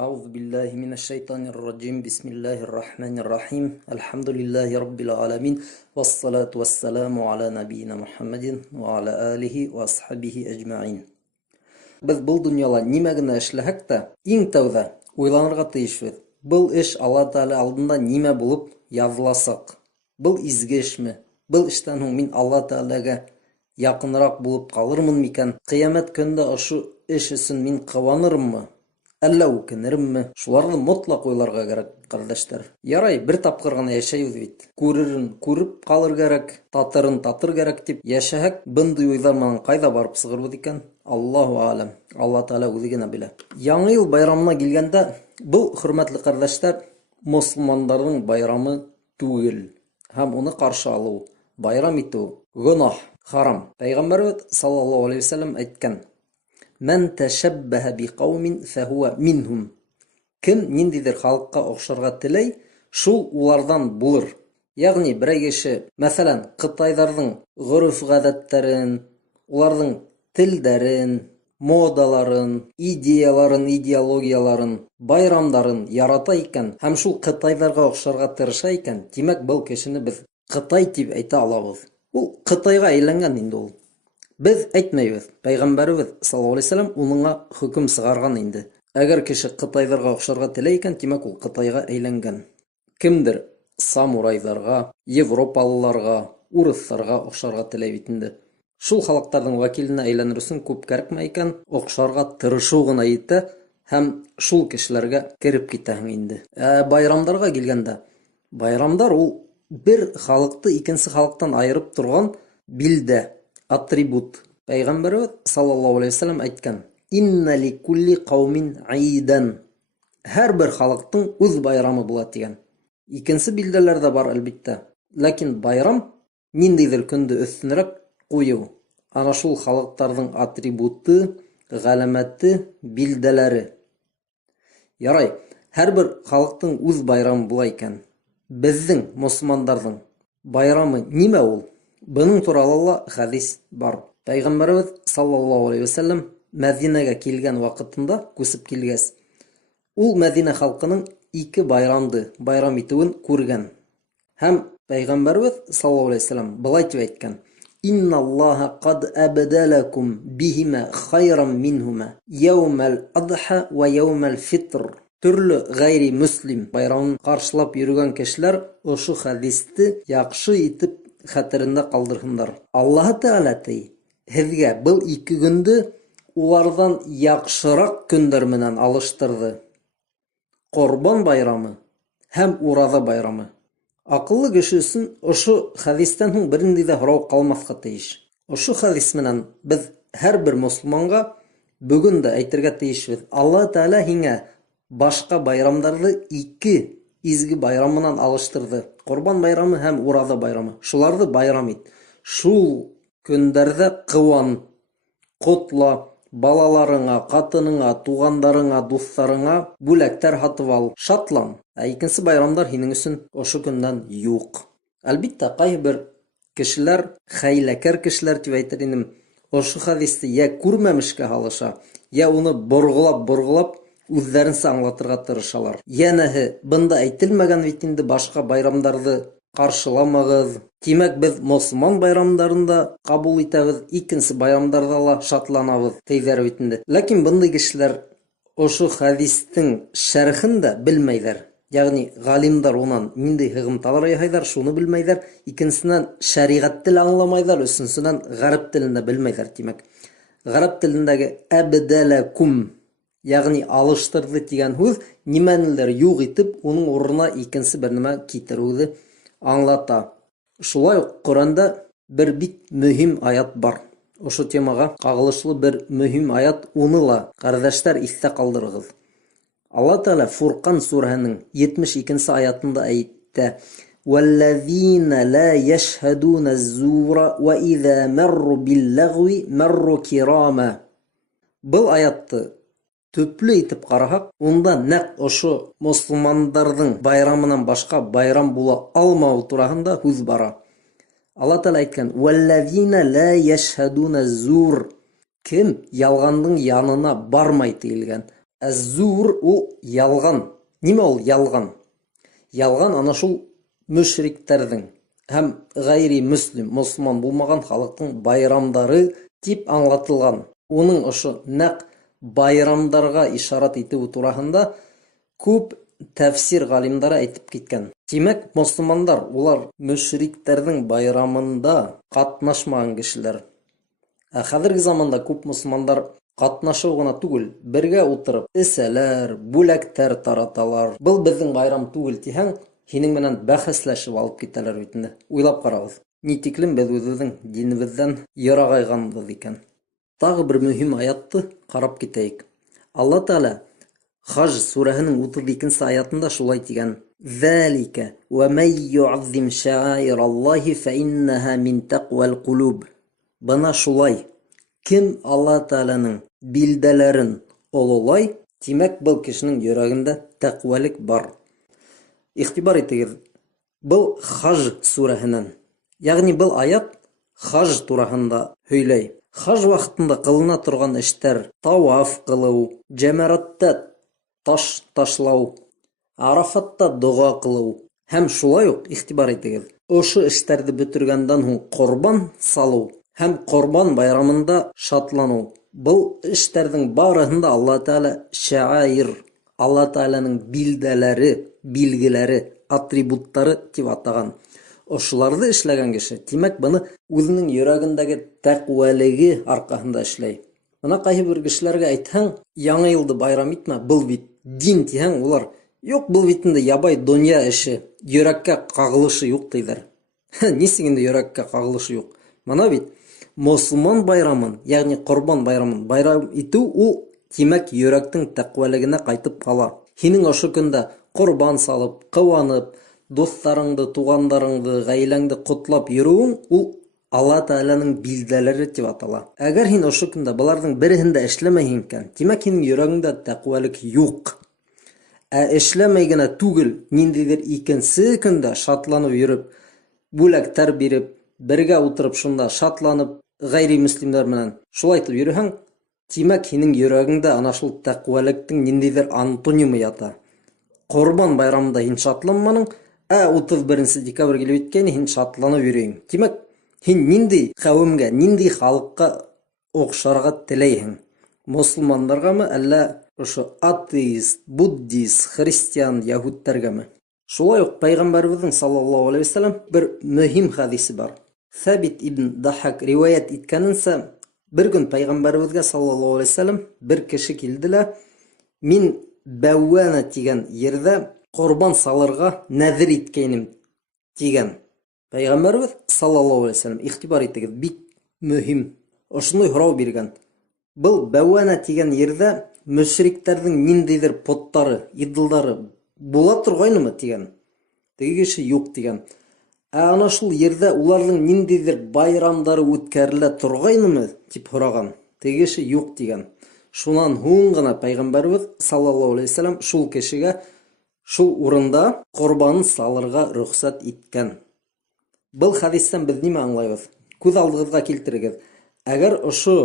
أعوذ بالله من الشيطان الرجيم بسم الله الرحمن الرحيم الحمد لله رب العالمين والصلاة والسلام على نبينا محمد وعلى آله وأصحابه أجمعين. Biz бұл дүнияла ниме генә эшләһәк тә, иң тәүҙә уйланырға тейешбез. Был эш Алла Тәгалә алдында ниме булып яҙыласаҡ? Был изге эшме? Был эштән һуң мин Алла Тәгаләгә яҡыныраҡ булып ҡалырмын микән? Ҡиәмәт көндә ошо эш өсөн мин ҡыуанырммы? Әллә үкенермме? Шуларны мотлаҡ уйларға кәрәк, ҡәрҙәштәр. Ярай, бер тапҡыр ғына йәшәйбеҙ бит. Күререн күреп ҡалыр кәрәк, татырын татыр кәрәк тип йәшәһәк, бындай уйҙар менән ҡайҙа барып сығырбыҙ икән? Аллаһу а'лам. Алла Тәгалә үҙе генә белә. Яңы йыл байрамына килгәндә, был, хөрмәтле ҡәрҙәштәр, мосолмандарҙың байрамы түгел. Һәм уны ҡаршы алыу, байрам итеү гонаһ, харам. Пәйғәмбәрбеҙ саллаллаһу алейхи ва саллям әйткән: Мән тәшәббәһә биҡаумин фәһуә минһум. Кем ниндейҙер халыҡҡа оҡшарға теләй, шул уларҙан булыр. Яғни, берәй кеше, мәҫәлән, Ҡытайҙарҙың ғөрөф-ғәҙәттәрен, уларҙың телдәрен, модаларын, идеяларын, идеологияларын, байрамдарын ярата икән һәм шул Ҡытайҙарға оҡшарға тырыша икән, тимәк, был кешене беҙ Ҡытай тип әйтә алабыҙ. Ул Ҡытайға әйләнгән инде ул. Беҙ әйтмәйбеҙ. Пәйғәмбәребеҙ саллаллаһу алейхи ва саллям уныңа хөкөм сығарған инде. Әгәр кеше Ҡытайҙарға оҡшарға теләй икән, тимәк, ул Ҡытайға әйләнгән. Кемдер самурайҙарға, европалыларға, урыҫтарға оҡшарға теләй бит инде. Шул халыҡтарҙың вәкиленә әйләнер өсөн күп кәрәкмәй икән, оҡшарға тырышыу ғына етә һәм шул кешеләргә кереп китәһең инде. Байрамдарға килгәндә, байрамдар ул бер халыҡты икенсе халыҡтан айырып торған билдә, атрибут. Пәйғәмбәрбеҙ саллаллаһу алейхи ва саллям әйткән: Инна ли кулли ҡаумин айдан. Һәр бер халыҡтың үҙ байрамы була тигән. Икенсе билдәләр дә бар, әлбиттә. Ләкин байрам ниндәйҙер көндө өҫтөнөрәк ҡуйыу. Ана шул халыҡтарҙың атрибуты, ғәләмәте, билдәләре. Ярай, һәр бер халыҡтың үҙ байрамы була икән. Беҙҙең, мосолмандарҙың байрамы нимә ул? Бының туралы ла хәдис бар. Пәйғәмбәрбеҙ саллаллаһу алейхи ва саллям Мәҙинәгә килгән ваҡытында, күсеп килгәс, ул Мәҙинә халҡының ике байрамды байрам итеүен күргән. Һәм Пәйғәмбәрбеҙ саллаллаһу алейхи ва саллям былай тип әйткән: Инна Аллаһа ҡад әбдәләкум бихима хайран минһума яумәл адха ва яумәл фитр. Төрлө ғәйри мөслим байрамын ҡаршылап йөрөгән кешеләр ошо хәдисте яҡшы итеп хәтерендә ҡалдырһындар. Аллаһы Тәгалә ти, һеҙгә был ике көндө уларҙан яҡшыраҡ көндәр менән алыштырҙы. Ҡорбан байрамы һәм ураҙа байрамы. Аҡыллы кеше өсөн ошо хәдистән һуң бер ниндәй ҙә һорау ҡалмаҫҡа тейеш. Ошо хәдис менән беҙ һәр бер мосолманға бөгөн дә әйтергә тейешбеҙ: Алла Тәгалә һиңә башҡа байрамдарҙы ике изге байрам менән алыштырҙы. Ҡорбан байрамы һәм ураҙа байрамы. Шуларҙы байрам ит. Шул көндәрҙә ҡыуан, ҡотла, балаларыңа, ҡатыныңа, туғандарыңа, дуҫтарыңа бүләктәр һатып ал, шатлан. Икенсе байрамдар һинең өсөн ошо көндән юҡ. Әлбиттә, ҡайһы бер кешеләр, хәйләкәр кешеләр тип әйтер инем, ошо хәдисте йә күрмәмешкә һалыша, йә уны борғолап үҙҙәренсә аңлатырға тырышалар. Йәнәһе, бында әйтелмәгән бит инде башҡа байрамдарҙы ҡаршыламағыҙ. Тимәк, беҙ мосолман байрамдарында ҡабул итәбеҙ, икенсе байрамдарҙа ла шатланабыҙ, тейҙәр бит инде. Ләкин бындай кешеләр ошо хәдистең шәрхен дә белмәйҙәр. Яғни, ғалимдар унан ниндәй һығымталар яһайҙар, шуны белмәйҙәр. Икенсенән, шәриғәтте лә аңламайҙар, өсөнсөнән, ғәрәп телен дә белмәйҙәр. Тимәк, ғәрәп телендәге әбдәләкум, яғни алыштырҙы тигән һүҙ нимәнелер юҡ итеп, уның урынына икенсе бер нәмә китереүҙе аңлата. Шулай уҡ Ҡөрьәндә бер бик мөһим аят бар. Ошо темаға ҡағылышлы бер мөһим аят, уны ла, ҡәрҙәштәр, иҫтә ҡалдырығыҙ. Алла Тәгалә Фурҡан сураһының 72-нсе аятында әйтә: وَالَّذِينَ لَا يَشْهَدُونَ الزُّورَ وَإِذَا مَرُّوا بِاللَّغْوِ مَرُّوا كِرَامًا. Был аятты төплө итеп ҡараһаҡ, унда нәҡ ошо мосолмандарҙың байрамынан башҡа байрам була алмауы тураһында һүҙ бара. Алла Тәгалә әйткән: وَالَّذِينَ لَا يَشْهَدُونَ الزُّورَ. Кем ялғандың янына бармай тиелгән. Әз-зур ул ялган. Нимә ул ялган? Ялган ана шул мөшриктердин һәм гайри мөселман булмаган халыктың байрамдары дип аңлатылган. Уның ошо нәкъ байрамдарга ишарат итү турасында күп тәфсир галимдары әйтеп киткән. Димәк, мөселмандар улар мөшриктердин байрамында катнашмаган кешеләр. Хәзерге заманда күп мөселмандар катнашып гына түгел, бергә утырып эсәләр, бүләктәр тараталар. Был безнең байрам түгел тиһәң, һинең менән бәхәсләшеп алып китәләр бит инде. Уйлап карагыз. Ни тиклем без үзебезнең динебездән ярагайганбыз икән. Тагы бер мөһим аятты карап китәйек. Алла Таала Хаж сүрәһенең 32-нче аятында шулай дигән: "Залика ва май ю'аззим ша'аираллаһи фа иннаха мин тaqwal qulub." Бына шулай. Кем Алла Тааланың билдәләрен олылай, димәк, был кешенең йөрәгендә тәкъвалык бар. Игътибар итегез. Был Хаж сүрәһеннән. Ягъни был аят Хаж турасында һөйләй. Хаж вакытында кылына торган эштәр: таваф кылу, җәмәратта таш ташлау, Арафатта дуга кылу һәм шулай ук игътибар итегез. Ошо эшләрне бетергәндән һуң корбан салу һәм корбан байрамында шатлану. Был эшләрнең барыһында Алла Таала шаир, Алла Тааланың билдәләре, билгеләре, атрибуттары дип атаган. Ошоларны эшләгән кеше, димәк, буны үзенең йөрәгендәге тәкъвалыгы аркасында эшләй. Менә кайсы бер кешеләргә әйтһәң, яңа елды байрам итмә, был бит дин тиһәң, улар юк, был бит инде ябай дөнья эше, йөрәккә кагылышы юк диләр. Нисек инде йөрәккә кагылышы юк? Менә бит мөселман байрамын, ягъни корбан байрамын байрам итү ул димәк йөрәктең тәкъвалыгына кайтып кала. Һинең ошо көндә корбан салып, кыланып, достарыңды, тугандарыңды, гаиләңде котлап йөрүең ул Алла Тааланың билдәләре дип атала. Әгәр һин ошо көндә буларның береһен дә эшләмәйһең икән, димәк һинең йөрәгеңдә тәкъвалык юк. Эшләмәй генә түгел, ниндидер икенче көндә шатланып йөреп, бүләктәр биреп, бергә утырып шунда шатланып, гайри мөслимнәр менән шулай итеп йөрүһәң, димәк һинең йөрәгеңдә ана шул тәкъвалыктың ниндидер антонимы ята. Корбан байрамында һин шатланманың, 31 декабрь килеп үткәне һин шатланып йөрөйң. Димәк, һин нинди кавемгә, нинди халыкка охшарга теләйһең? Мөселмандаргамы, әллә ошо атеист, буддист, христиан, яһүдтәргәме? Шулай ук Пайгамбарыбызның саллаллаху алейхи ва саллям бер мөһим хадисе бар. Сабит ибн Дахак риваят иткәненсә, бер көн Пайгамбарыбызга саллаллаху алейхи ва саллям бер кеше килде, мин Бәввана дигән ердә корбан салырга нәзер иткәйнем дигән. Пайгамбарыбыз саллаллаху алейхи ва саллям, игътибар итегез, бик мөһим. Ошондый һорау биргән. Был Бәввана дигән ердә мөшриктердин ниндидер поттары, идолдары була торгайнымы дигән. Теге кеше юк дигән. Ана шул ердә уларның ниндидер байрамдары үткәрелә торгайнымы дип һораган. Теге кеше юк дигән. Шуннан һуң гына Пайгамбарыбыз саллаллаху алейхи ва саллям шул кешегә шул урында корбанын салырга рөхсәт иткән. Был хадистан без нимә аңлайбыз? Күз алдыгызга килтерегез. Әгәр ошо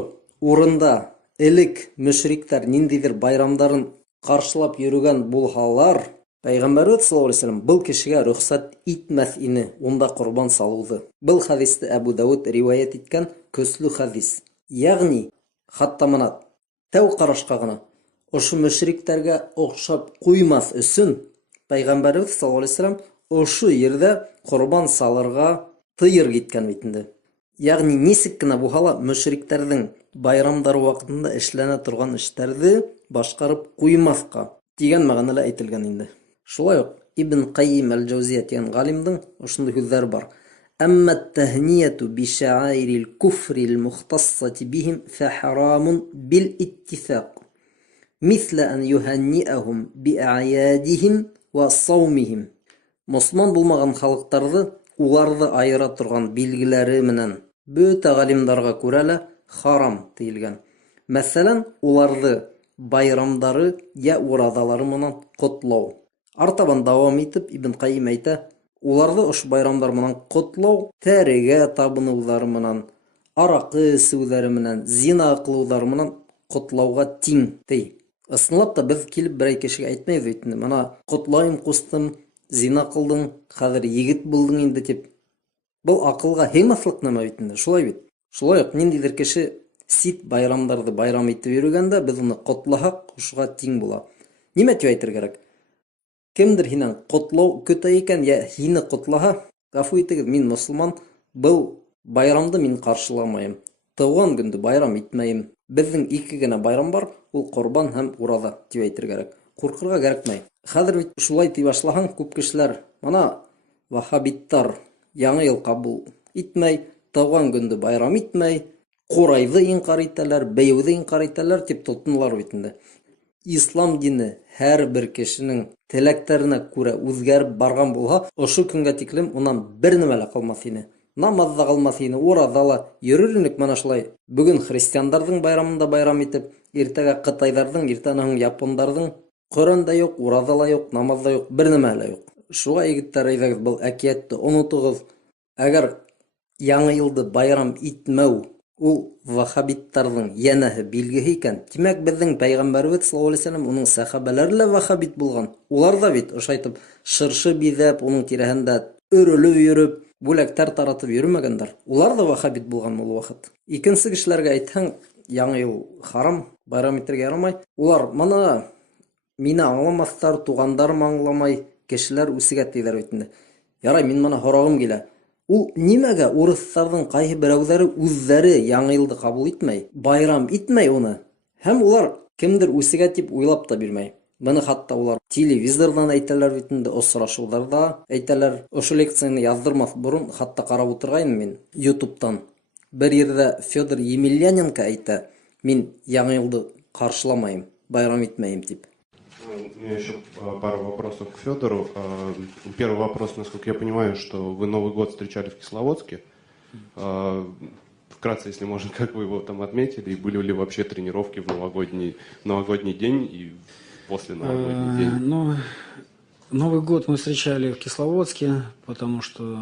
урында элек мөшриктәр ниндидер байрамдарын каршылап йөргән булһалар, Пайгамбарыбыз саллаллаху алейхи ва саллям был кешегә рөхсәт итмәс ине унда корбан салуды. Был хадисты Әбу Дауд риваят иткән көсле хадис. Ягъни, хатта мына тәү карашка гына ошо мөшриктәргә охшап куймас өчен Пайгамбарыбыз саллаллаху алейхи ва саллям ошо ердә корбан салырга тыйыр киткән бит инде. Ягъни нисек кенә булһа мөшриктәрнең байрамдары вакытында эшләнә торган эшләрне башкарып куймаска дигән мәгънәлә әйтелгән инде. Шулай ук Ибн Кайим әл-Җаузия дигән галимның ошондый сүзләре бар. أما التهنية بشعائر الكفر المختصة بهم فحرام بالاتفاق مثل أن يهنئهم بأعيادهم وصومهم. Мосман булмаган халыктарны уларны айыра торган билгеләре менән бөтә галимнарга күрә лә харам тиелгән. Мәсәлән, уларны байрамдары я уразалары менән котлау. Артабан дәвам итеп Ибн Кайим әйтә, уларны ошо байрамдар менән котлау тәрегә табынуулары менән, аракы эсүләре менән, зина кылуулары менән котлауга тиң. Ысынлап та без килеп берәй кешегә әйтмәйбез бит инде. Мана котлайым кустым, зина кылдың, хәзер егет булдың инде дип. Бұл ақылға һыймаслык нәмә бит инде, шулай бит. Шулай ук ниндидер кеше сит байрамдарды байрам итеп йөргәндә, без уны котлаһак, шуга тиң була. Нимә дип әйтергә кирәк? Кемдер һинән котлау көтә икән, я һине котлаһа, гафу итегез, мин мусулман, был байрамды мин каршыламайм. Тыуган көндө байрам итмәйм. Безнең ике генә байрам бар, ул Корбан һәм Ураза дип әйтергә кирәк. Куркырга кирәкмәй. Хәзер бит шулай ди башлаһаң, күп кешеләр, мана вахабиттар яңа ел кабул итмәй, тыуган көндө байрам итмәй, Курайҙы инҡар итәләр, бейеүҙе инҡар итәләр дип тотонолар бит инде. Ислам дине һәр бер кешенең теләктәренә күрә үҙгәреп барган булһа, ошо көнгә тиклем унан бер нәмә лә калмаҫ ине. Намаҙ ҙа калмаҫ ине, ураҙа ла йөрөр инек мана шулай. Бөгөн христиандарҙың байрамында байрам итеп, иртәгә Ҡытайҙарҙың, иртәнән һуң япондарҙың Ҡөрьән дә юҡ, ураҙа ла юҡ, намаҙ ҙа юҡ, бер нәмә лә юҡ. Шуға егеттәр, әйҙәгеҙ, был әкиәтте онотоғоҙ. Әгәр яңы йылды байрам итмәү ул вахабиттарҙың йәнәһе билгеһе икән, тимәк беҙҙең пәйғәмбәребеҙ саллаллаху алейһи ва саллям, уның сәхәбәләре лә вахабит булған. Улар ҙа бит ошайтып шыршы биҙәп, уның тирәһендә өрөлөп йөрөп, бүләктәр таратып йөрөмәгәндәр. Улар ҙа вахабит булған ул ваҡыт. Икенсе кешеләргә әйтһәң, яңы йыл харам, байрам итергә ярамай. Улар мана мине аңламаҫтар, туғандарым аңламай, кешеләр үсегә тиҙәр бит инде. Ярай, мин мана һорағым килә. Ул нимәгә урыҫтарҙың ҡайһы берәүҙәре үҙҙәре яңы йылды ҡабул итмәй, байрам итмәй уны, һәм улар кемдер үсегә тип уйлап та бирмәй. Быны хатта улар телевизорҙан әйтәләр бит инде, осрашыуҙарҙа әйтәләр. Ошо лекцияны яҙҙырмаҫ борон хатта ҡарап ултырғайным мин YouTube'тан. Бер ерҙә Федор Емельяненко әйтә, мин яңы йылды ҡаршыламайым, байрам итмәйем тип. У меня еще пару вопросов к Федору. Первый вопрос, насколько я понимаю, что вы Новый год встречали в Кисловодске. Вкратце, если можно, как вы его там отметили, и были ли вообще тренировки в новогодний день и после новогодний день? Ну, Новый год мы встречали в Кисловодске, потому что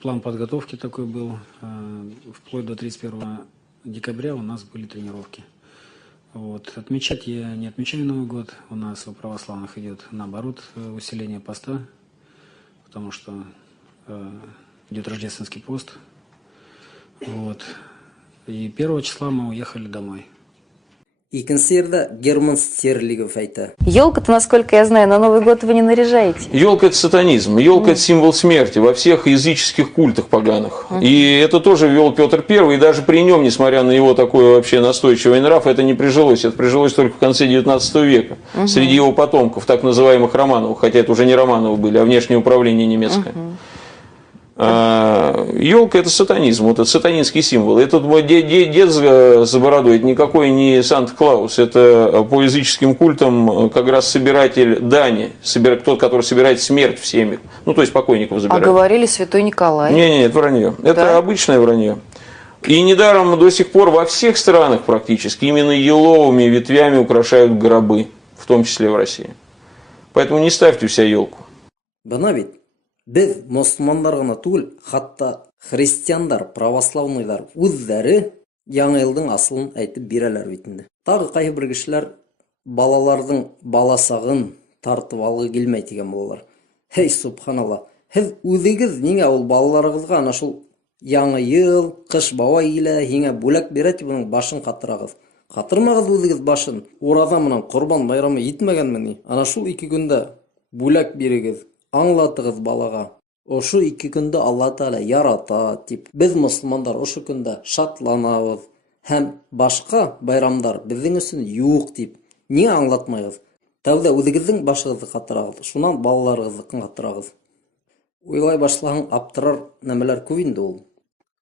план подготовки такой был. Вплоть до 31 декабря у нас были тренировки. Вот. Отмечать я не отмечаю Новый год. У нас у православных идет, наоборот, усиление поста, потому что идет рождественский пост. Вот. И 1 числа мы уехали домой. Икенсе ердә Герман Стерлигов әйтә. Елка-то, насколько я знаю, на Новый год вы не наряжаете. Елка – это сатанизм, елка – это символ смерти во всех языческих культах поганых. И это тоже ввел Петр I, и даже при нем, несмотря на его такой вообще настойчивый нрав, это не прижилось. Это прижилось только в конце 19 века, среди его потомков, так называемых Романовых, хотя это уже не Романовы были, а внешнее управление немецкое. Елка – это сатанизм, вот это сатанинский символ. Этот мой дед за бородой, это никакой не Санта-Клаус, это по языческим культам как раз собиратель дани, тот, который собирает смерть в семьях, ну то есть покойников забирает. А говорили Святой Николай. Не, это вранье, это обычное вранье. И недаром до сих пор во всех странах практически именно еловыми ветвями украшают гробы, в том числе в России. Поэтому не ставьте у себя елку. Беҙ мосолмандар ғына түгел, хатта христиандар, православныйҙар үҙҙәре яңы йылдың асылын әйтеп бирәләр бит инде. Тағы ҡайһы бер кешеләр балаларҙың баласағын тартып алғы килмәй тигән булалар. Һей, субханалла, һеҙ үҙегеҙ ниңә ул балаларығыҙға ана шул яңы йыл, ҡыш бауай килә, һиңә бүләк бирә тип уның башын ҡатырағыҙ. Ҡатырмағыҙ үҙегеҙ башын. Ураҙа менән Ҡорбан байрамы етмәгәнме ни? Ана шул 2 көндә бүләк бирегеҙ. Аңлатығыҙ балаға. Ошо 2 көндө Алла Таала ярата тип. Беҙ мосолмандар ошо көндә шатланабыҙ. Һәм башҡа байрамдар беҙҙең өсөн юҡ тип. Ниңә аңлатмайығыҙ? Тәүҙә үҙегеҙҙең башығыҙҙы ҡатырағыҙ, шунан балаларығыҙҙы ҡатырағыҙ. Уйлай башлаһаң, аптырар нәмәләр күп инде ул.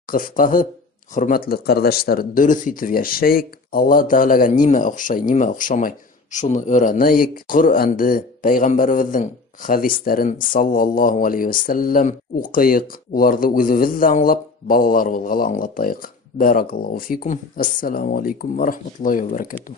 Ҡыҫҡаһы, хөрмәтле ҡәрҙәштәр, дөрөҫ итеп йәшәйек. Алла Таалага нимә оҡшай, нимә оҡшамай, шуны өйрәнәйек. Ҡөрьәнде, пәйғәмбәребеҙҙең хәдистәрен саллаллаху алейхи ва саллям уҡыйыҡ. Уларҙы үҙебеҙ ҙә аңлап, балаларыбыҙға ла аңлатайыҡ. Баракаллаху фикум. Ассаламу алейкум ва рахматуллахи ва баракатуһ.